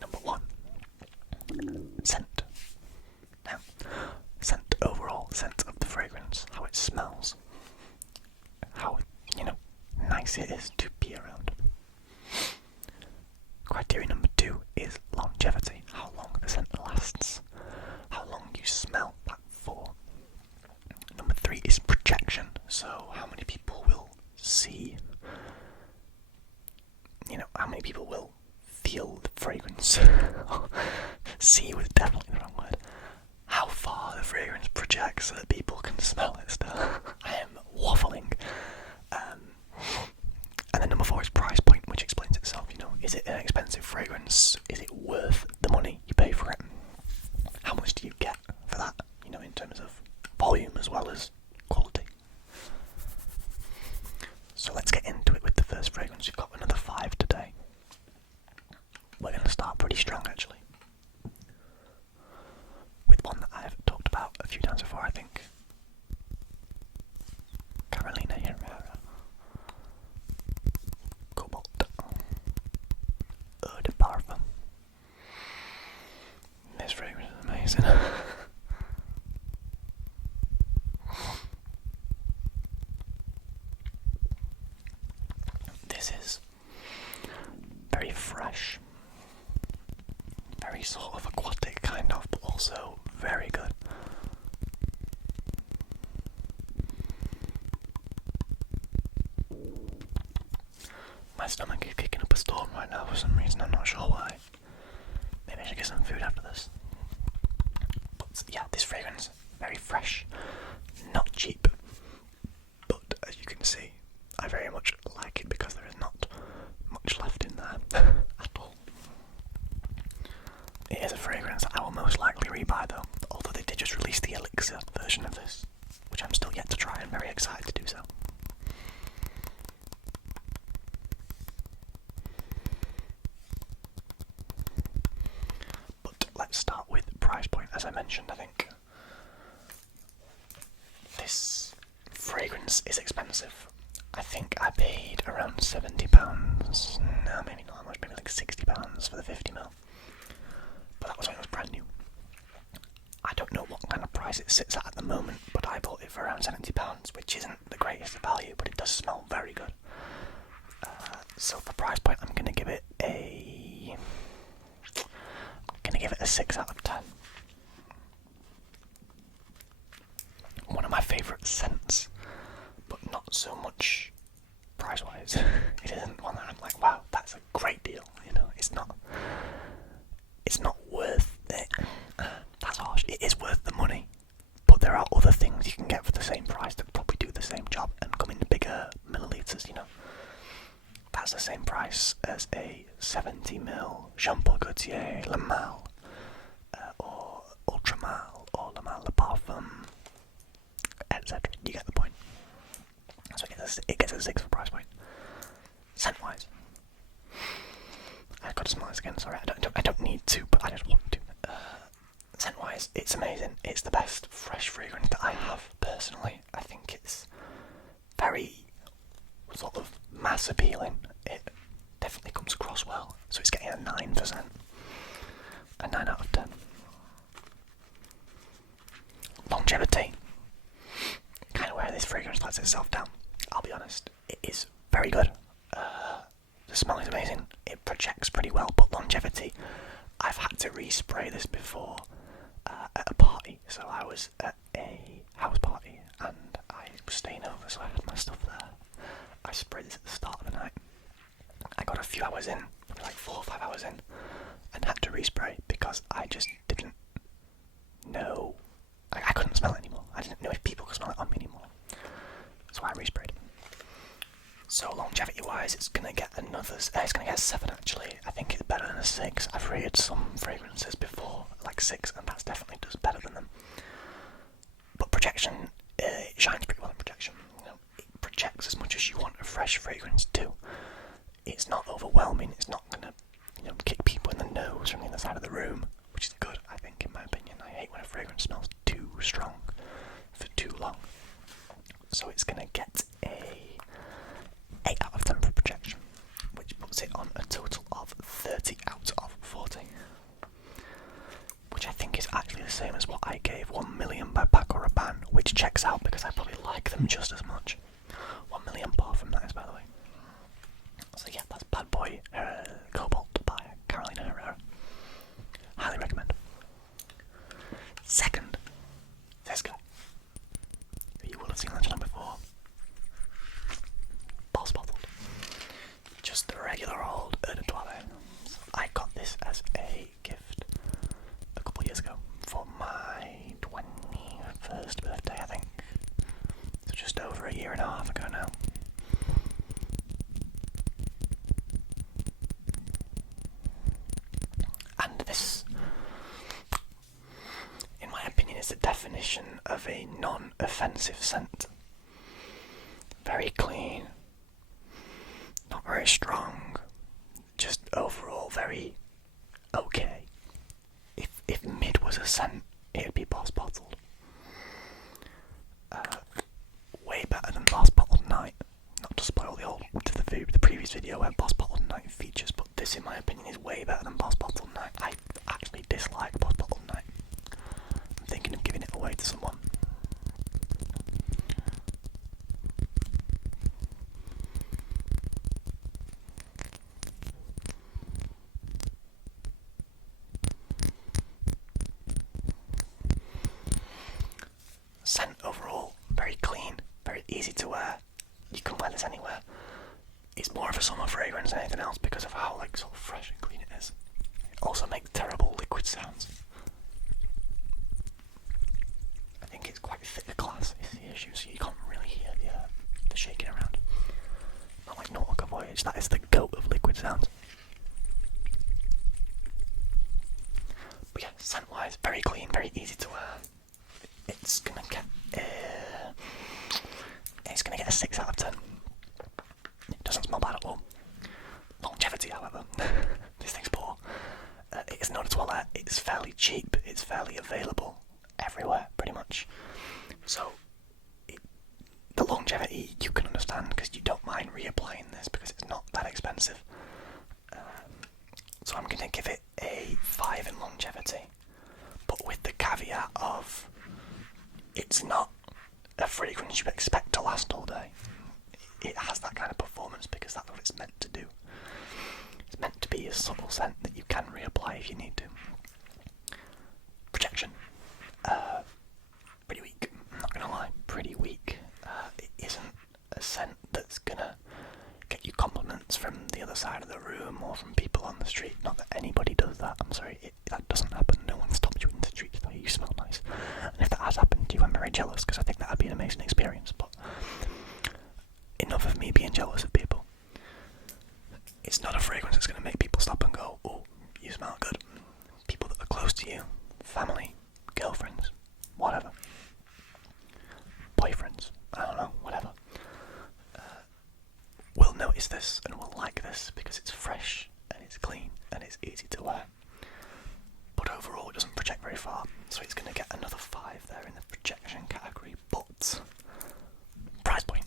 Number 1, scent. Now, scent overall, scent of the fragrance, how it smells, how, nice it is to be around. Criteria number 2 is longevity, how long the scent lasts, how long you smell that for. Number 3 is projection, so how many people will see, how many people will feel the fragrance. See was definitely the wrong word. How far the fragrance projects so that people can smell it still. I am waffling. And then number 4 is price point, which explains itself. Is it an expensive fragrance? Is it worth the money you pay for it? How much do you get for that? In terms of volume as well as quality. So let's get into it with the first fragrance. We've got another 5 today. We're going to start pretty strong, actually, with one that I've talked about a few times before, I think. Carolina Herrera. Cobalt. Eau de Parfum. This fragrance is amazing. This is very fresh. Very sort of aquatic, kind of, but also very good. My stomach is kicking up a storm right now for some reason, I'm not sure why. Maybe I should get some food after this. But yeah, this fragrance, very fresh, not cheap. But as you can see, I very much like it because there is not much left in there at all. It is a fragrance that I will most likely rebuy though, although they did just release the Elixir version of this, which I'm still yet to try and very excited to do so. But let's start with price point. As I mentioned, I think this fragrance is expensive. I think I paid around £70. No, maybe not that much, maybe like £60 for the 50ml. But that was when it was brand new. I don't know what kind of price it sits at the moment, but I bought it for around £70, which isn't the greatest value, but it does smell very good. So for price point, I'm gonna give it a 6 out of 10. One of my favourite scents, but not so much price-wise. It isn't one that I'm like, wow, that's a great deal. It's not worth it. That's harsh. It is worth the money, but there are other things you can get for the same price that probably do the same job and come in bigger millilitres. That's the same price as a 70ml Jean Paul Gaultier Le Mal, or Ultramal, or Le Mal Le Parfum, etc. You get the point. So it gets a 6 for price point. Scent-wise, I've got to smell this again. Sorry, I don't need to, but I just want to. Scent-wise, it's amazing. It's the best fresh fragrance that I have personally. I think it's very sort of mass appealing. It definitely comes across well. So it's getting a 9%, a 9 out of 10. Longevity, kind of where this fragrance lets itself down. I'll be honest, it is very good. The smell is amazing. It projects pretty well, but longevity, I've had to respray this before at a party. So I was at a house party and I was staying over, so I had my stuff there. I sprayed this at the start of the night. I got a few hours in, like 4 or 5 hours in, and had to respray because I just didn't know. I couldn't smell it anymore. I didn't know if people could smell it on me anymore. So I resprayed. So longevity-wise, it's gonna get it's gonna get a 7 actually. I think it's better than a 6. I've rated some fragrances before, like 6, and that definitely does better than them. But projection, it shines pretty well in projection. It projects as much as you want a fresh fragrance to. It's not overwhelming. It's not gonna, kick people in the nose from the other side of the room, which is good, I think, in my opinion. I hate when a fragrance smells too strong for too long. So it's gonna get a 8 out of 10 for projection, which puts it on a total of 30 out of 40. exactly the same as what I gave 1 million by Paco Rabanne, which checks out because I probably like them just as much. 1 million parfum that is, by the way. So yeah, that's Bad Boy Cobalt by Carolina Herrera. Highly recommend. Second, this guy. You will have seen this one before. Boss Bottled. Just the regular old eau de toilette. So I got this as a gift a couple years ago for my 21st birthday, I think. So just over a year and a half ago now. And this, in my opinion, is the definition of a non-offensive scent. Very clean, not very strong, just overall very okay. If mid was a scent, it'd be Boss Bottled. Way better than Boss Bottled Night. Not to spoil the previous video where Boss Bottled Night features, but this, in my opinion, is way better than Boss Bottled Night. I actually dislike Boss Bottled Night. I'm thinking of giving it away to someone. Scent overall, very clean, very easy to wear. You can wear this anywhere. It's more of a summer fragrance than anything else because of how sort of fresh and clean it is. It also makes terrible liquid sounds. I think it's quite thick glass is the issue, so you can't really hear the shaking around. Not like Nautica Voyage, that is the goat of liquid sounds. But yeah, scent wise, very clean, very easy to wear. It's gonna get a 6 out of 10. It doesn't smell bad at all. Longevity, however, this thing's poor. It is not a toilet. It's fairly cheap. It's fairly available everywhere, pretty much. So the longevity you can understand because you don't mind reapplying this because it's not that expensive. So I'm gonna give it a 5 in longevity, but with the caveat of it's not a fragrance you expect to last all day. It has that kind of performance because that's what it's meant to do. It's meant to be a subtle scent that you can reapply if you need to. Projection. Pretty weak. I'm not gonna lie. Pretty weak. It isn't a scent that's gonna get you compliments from the other side of the room or from people on the street. Not that anybody does that. I'm sorry. That doesn't happen. No one stops you in the street to tell you smell nice. And if that has happened to you, I'm very jealous because I think that would be an amazing experience. But enough of me being jealous of people. It's not a fragrance that's going to make people stop and go, oh, you smell good. People that are close to you, family, girlfriends, whatever. Boyfriends, I don't know, whatever. Will notice this and will like this because it's fresh and it's clean and it's easy to wear. But overall it doesn't project very far, so it's going to get another 5 there in the projection category. But price point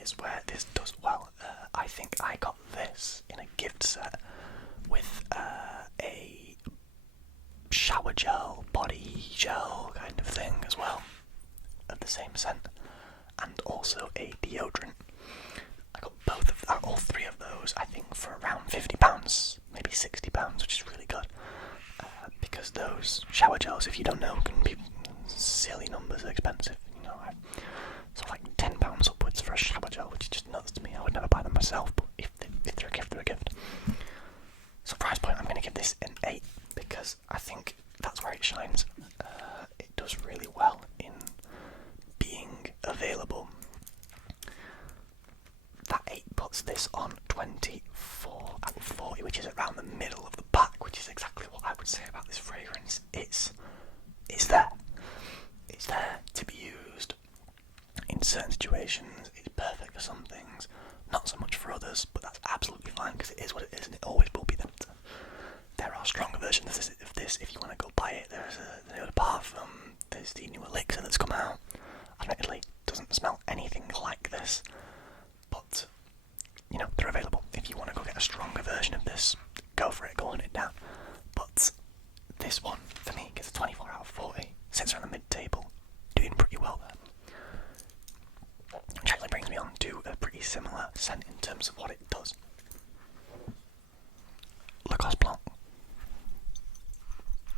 is where this does well. I think I got this in a gift set with a shower gel, body gel kind of thing as well, of the same scent, and also a deodorant. I got all 3 of those, I think, for around £50, maybe £60, which is really good. Because those shower gels, if you don't know, can be silly numbers expensive. So like £10 upwards for a shower gel, which is just nuts to me. I would never buy them myself, but if they're a gift, they're a gift. So price point, I'm going to give this an 8 because I think that's where it shines. It does really well in being available. That 8 puts this on 24 out of 40, which is around the middle of the pack, which is exactly what I would say about this fragrance. It's there. It's there to be used in certain situations. It's perfect for some things, not so much for others, but that's absolutely fine because it is what it is and it always will be that. There are stronger versions of this if you want to go buy it. There's the new parfum, there's the new elixir that's come out. Admittedly, it doesn't smell anything like this, but they're available. If you want to go get a stronger version of this, go for it, go on it down. But this one, for me, gets a 24 out of 40. Sits around the mid-table, doing pretty well there. Which actually brings me on to a pretty similar scent in terms of what it does. Lacoste Blanc.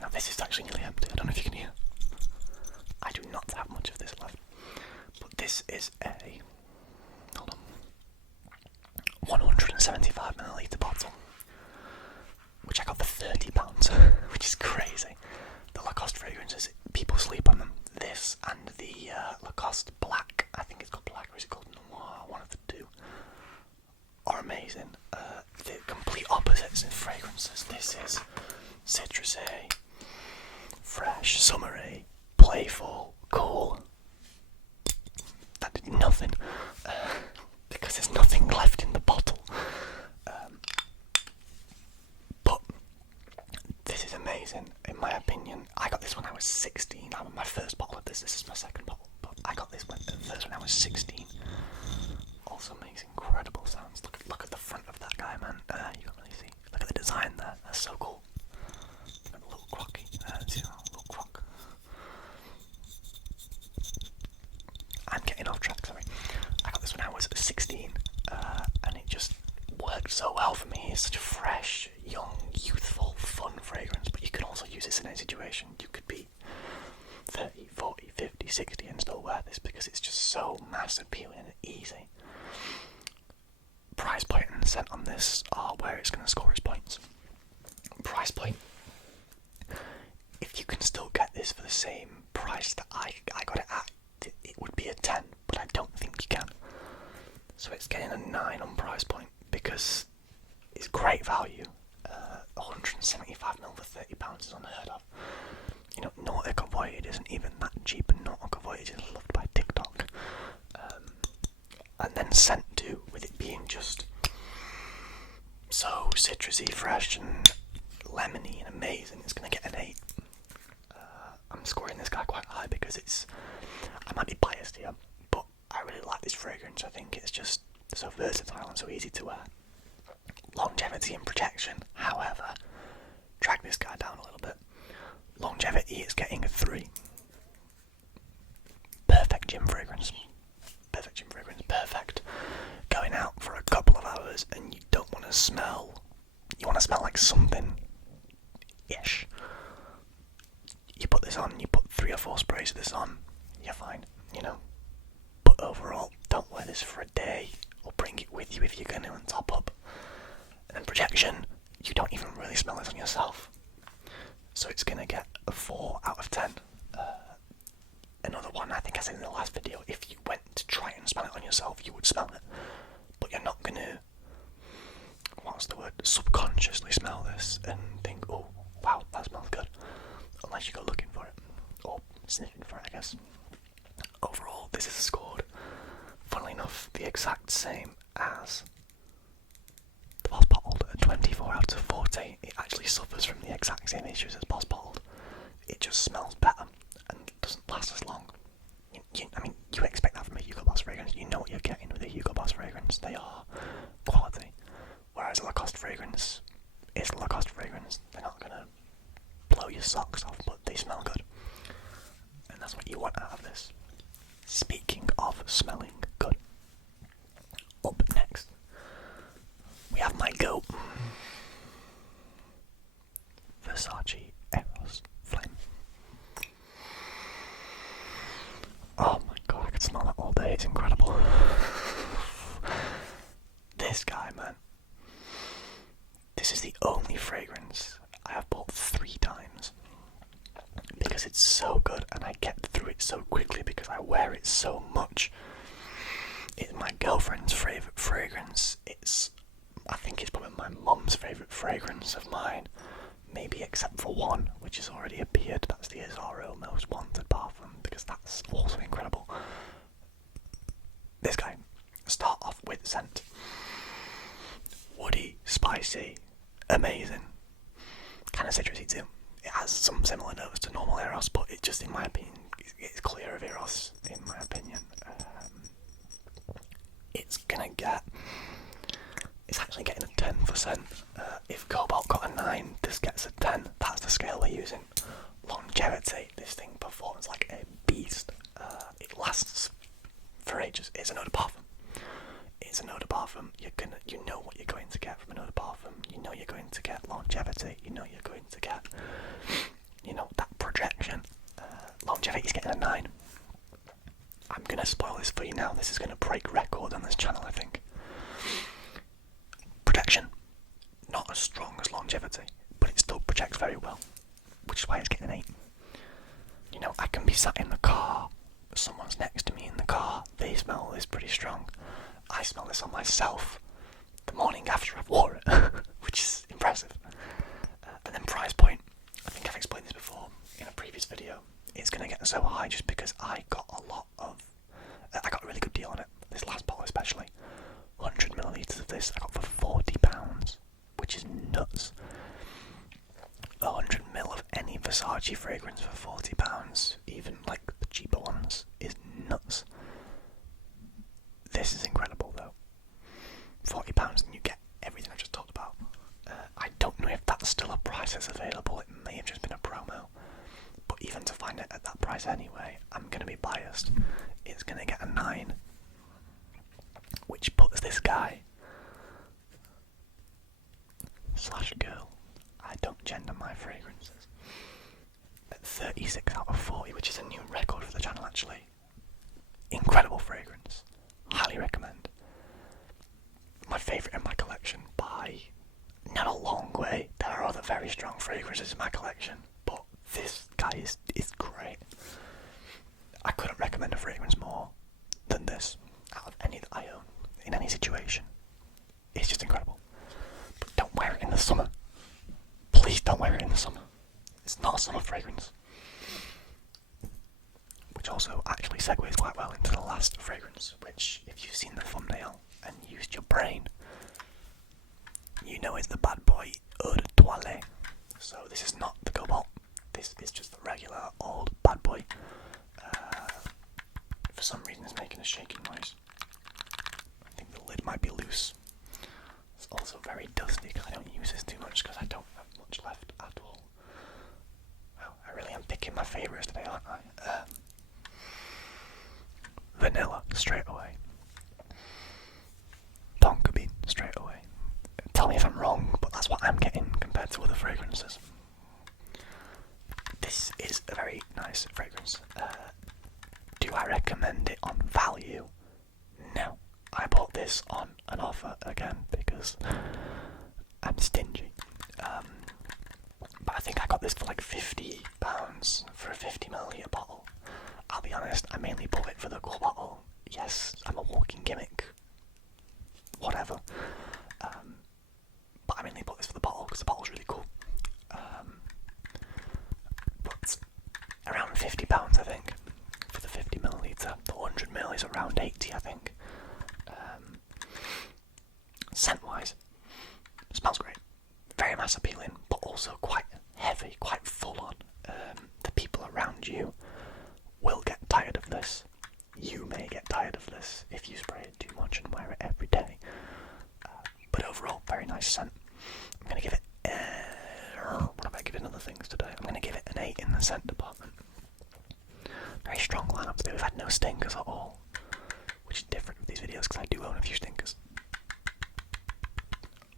Now this is actually nearly empty, I don't know if you can hear. I do not have much of this left. But this is a, hold on, 175ml bottle, which I got for £30, which is crazy. The Lacoste fragrances, people sleep on them. This and the Lacoste Black, I think it's called Black, or is it called Noir, one of the two, are amazing. The complete opposites in fragrances. This is citrusy, fresh, summery, playful, cool. That did nothing, because there's nothing left in the bottle. But this is amazing, in my opinion. I got this when I was 16. I had my first bottle of this. This is my second bottle, but I got this first when I was 16. Also makes incredible sounds. Look at the front of that guy, man. You can't really see. Look at the design there. That's so cool. Got a little crocky. See a little croc. I'm getting off track, sorry. I got this when I was 16, and it just worked so well for me. It's such a fresh, young, youthful, fun fragrance, but you can also use this in any situation. You could be 30, 40, 50, 60 and still wear this because it's just so mass appealing and easy. Price point and scent on this are where it's going to score its points. Price point, if you can still get this for the same price that I got it at, it would be a 10, but I don't think you can. So it's getting a 9 on price point because it's great value. 175ml for £30 is unheard of. You know, Nautica Voyage isn't even that cheap, and Nautica Voyage is loved by TikTok. And then scent too, with it being just so citrusy, fresh and lemony and amazing, it's going to get an 8. I'm scoring this guy quite high because I might be biased here, but I really like this fragrance. I think it's just so versatile and so easy to wear. Longevity and protection, however, drag this guy down a little bit. Longevity is getting a 3. Perfect gym fragrance. Perfect going out for a couple of hours and you don't want to smell, you want to smell like something-ish. You put this on, you put 3 or 4 sprays of this on, you're fine, you know. But overall, don't wear this for a day, or bring it with you if you're going to, and top up. And then projection, you don't even really smell this on yourself. So it's going to get a 4 out of 10. Another one, I think I said in the last video, if you went to try and smell it on yourself, you would smell it. But you're not going to, subconsciously smell this and think, oh, wow, that smells good. Unless you go looking for it, or sniffing for it, I guess. Overall, this is scored, funnily enough, the exact same as the Boss Bottled at 24 out of 40. It actually suffers from the exact same issues as Boss Bottled. It just smells better and doesn't last as long. You expect that from a Hugo Boss fragrance. You know what you're getting with a Hugo Boss fragrance. They are quality. Whereas a Lacoste fragrance is a Lacoste fragrance. They're not going to blow your socks off, but they smell good. And that's what you want out of this. Speaking of smelling good, up next, we have my goat. Versace Eros Flame. Oh my god, I could smell that all day, it's incredible. This guy, man. This is the only fragrance I have bought 3 times. Because it's so good and I get through it so quickly because I wear it so much. It's my girlfriend's favourite fragrance. I think it's probably my mum's favourite fragrance of mine. Maybe except for one, which has already appeared. That's the Azaro Most Wanted Parfum, because that's also incredible. This guy, start off with scent. Woody, spicy, amazing. Kind of citrusy too. It has some similar notes to normal Eros, but it just, in my opinion, it's clear of Eros, in my opinion. It's actually getting a 10%. If Cobalt got a 9, this gets a 10. That's the scale we're using. myself the morning after I've wore it, which is impressive. And then price point, I think I've explained this before in a previous video. It's going to get so high just because I got a really good deal on it. This last bottle especially, 100 millilitres of this I got for £40, which is nuts. 100 ml of any Versace fragrance for £40, even like the cheaper ones, is nuts. This is incredible though. £40 and you get everything I just talked about. I don't know if that's still a price that's available. It may have just been a promo. But even to find it at that price anyway, I'm going to be biased. It's going to get a 9. Which puts this guy / girl, I don't gender my fragrances, at 36 out of 40, which is a new record for the channel actually. Incredible fragrance. Highly recommend. My favourite in my collection by not a long way. There are other very strong fragrances in my collection, but this guy is great. I couldn't recommend a fragrance more than this out of any that I own in any situation. It's just incredible. But don't wear it in the summer. Please don't wear it in the summer. It's not a summer fragrance. Which also actually segues quite well into the last fragrance, which, if you've seen the thumbnail and used your brain, you know is the bad boy Eau de Toilette. So this is not the Cobalt. This is just the regular old bad boy. For some reason it's making a shaking noise. I think the lid might be loose. It's also very dusty because I don't use this too much because I don't have much left at all. Wow, I really am picking my favourites today, aren't I? Vanilla, straight away. Tonka bean, straight away. Tell me if I'm wrong, but that's what I'm getting compared to other fragrances. This is a very nice fragrance. Do I recommend it on value? No. I bought this on an offer again because I'm stingy. But I think I got this for like £50 for a 50ml bottle. I'll be honest, I mainly bought it for the cool bottle. Yes, I'm a walking gimmick. Whatever. But I mainly bought this for the bottle because the bottle's really cool. But around £50 I think for the 50ml. The 100ml is around 80 I think. Scent wise, smells great. Very mass appealing, but also quite heavy, quite full on. The people around you will get tired of this. You may get tired of this if you spray it too much and wear it every day. But overall, very nice scent. I'm going to give it, what have I given other things today? I'm going to give it an 8 in the scent department. Very strong lineup today. We've had no stinkers at all, which is different with these videos because I do own a few stinkers.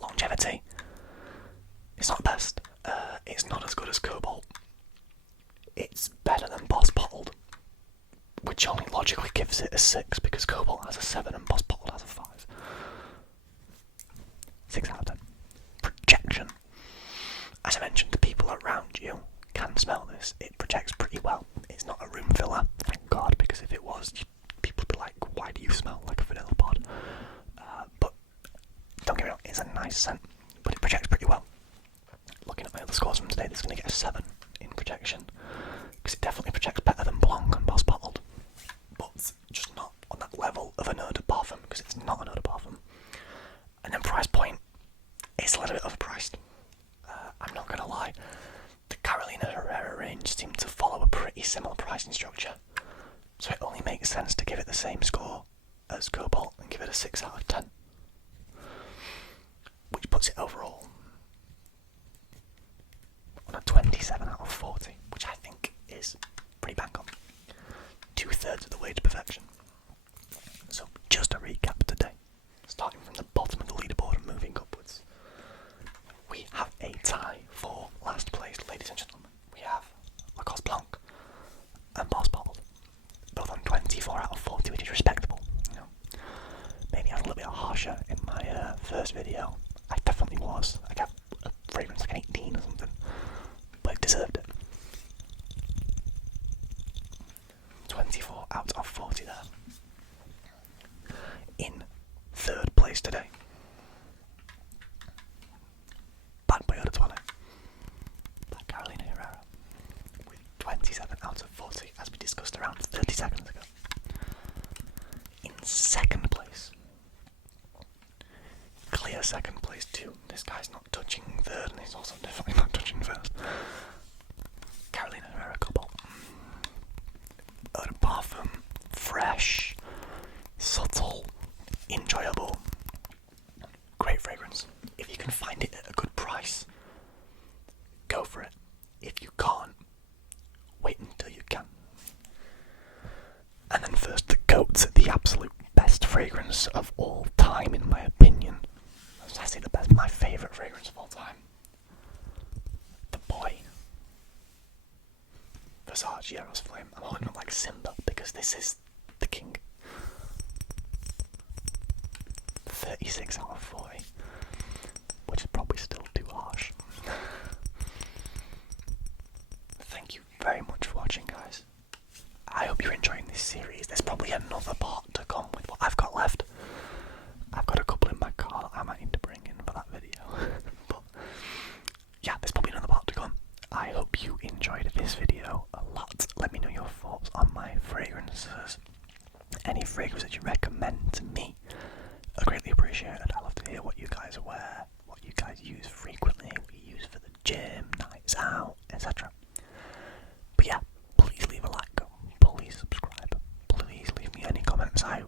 Longevity, it's not the best. It's not as good as Cobalt. It's better than Boss Bottled, which only logically gives it a 6 because Cobalt has a 7 and Boss Bottled has a 5. 6 out of 10. Projection. As I mentioned, the people around you can smell this. It projects pretty well. It's not a room filler, thank God, because if it was, people would be like, why do you smell like a vanilla pod? But don't get me wrong, it's a nice scent, but it projects pretty well. Looking at my other scores from today, this is going to get a 7 in projection, because it definitely projects better than Blanc and Boss Bottled, but just not on that level of an eau de parfum, because it's not an eau de parfum. And then price point, it's a little bit overpriced. I'm not going to lie, the Carolina Herrera range seemed to follow a pretty similar pricing structure, so it only makes sense to give it the same score as Cobalt and give it a 6 out of 10. Which puts it overall on a 27 out of 40, which I think is pretty bang on. 2/3 of the way to perfection. So just a recap today. Starting from the bottom of the leaderboard and moving upwards. We have a tie for last place, ladies and gentlemen. We have Lacoste Blanc and Boss Bottled, both on 24 out of 40, which is respectable. You know, maybe I was a little bit harsher in my first video. I definitely was. I got a fragrance like an 18 or something, but it deserved it. 24 out of 40 there. fragrance of all time, in my opinion. That's actually my favourite fragrance of all time. The Boy. Versace Eros Flame. I'm holding it like Simba because this is the king. 36 out of 40, which is probably still too harsh. Thank you very much for watching, guys. I hope you're enjoying this series. There's probably another part to come with what I've got left. I've got a couple in my car that I might need to bring in for that video. But yeah, there's probably another part to come. I hope you enjoyed this video a lot. Let me know your thoughts on my fragrances. Any fragrance that you recommend to me, I greatly appreciate it. I love to hear what you guys wear, what you guys use frequently, what you use for the gym, nights out, etc. But yeah, please leave a like, please subscribe, please leave me any comments. I